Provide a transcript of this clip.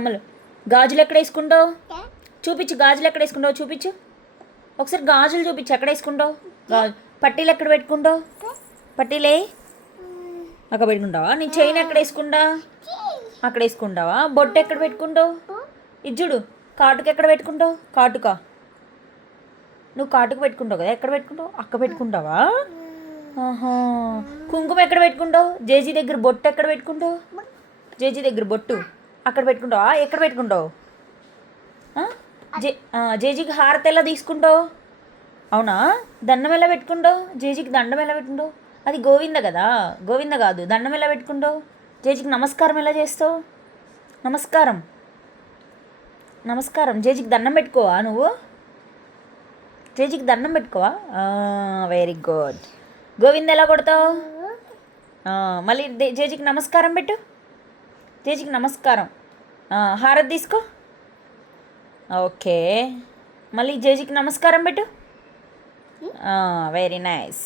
అమ్మలు గాజులు ఎక్కడ వేసుకుంటావు? చూపించు, గాజులు ఎక్కడ వేసుకుంటావు చూపించు. ఒకసారి గాజులు చూపించు, ఎక్కడ వేసుకుంటావు? పట్టీలు ఎక్కడ పెట్టుకుంటావు? పట్టీలే అక్కడ పెట్టుకుంటావా? నీ చైన్ ఎక్కడ వేసుకుంటా? అక్కడ వేసుకుంటావా? బొట్టు ఎక్కడ పెట్టుకుంటావు? ఇజ్జుడు కాటుక ఎక్కడ పెట్టుకుంటావు? కాటుక నువ్వు కాటుక పెట్టుకుంటావు కదా, ఎక్కడ పెట్టుకుంటావు? అక్క పెట్టుకుంటావా? ఆహా. కుంకుమ ఎక్కడ పెట్టుకుంటావు? జేజీ దగ్గర బొట్టు ఎక్కడ పెట్టుకుంటావు? జేజీ దగ్గర బొట్టు అక్కడ పెట్టుకుంటావా? ఎక్కడ పెట్టుకుంటావు? జేజీకి హారతి ఎలా తీసుకుంటావు? అవునా? దండం ఎలా పెట్టుకుంటావు? జేజీకి దండం ఎలా పెట్టుకుంటావు? అది గోవింద కదా, గోవింద కాదు. దండం ఎలా పెట్టుకుంటావు? జేజీకి నమస్కారం ఎలా చేస్తావు? నమస్కారం నమస్కారం జేజీకి దండం పెట్టుకోవా నువ్వు? జేజీకి దండం పెట్టుకోవా? Very good. గోవింద ఎలా కొడతావు? మళ్ళీ జేజీకి నమస్కారం పెట్టు. జేజీకి నమస్కారం. హారతి తీసుకో. ఓకే. మళ్ళీ జేజీకి నమస్కారం పెట్టు. Very nice.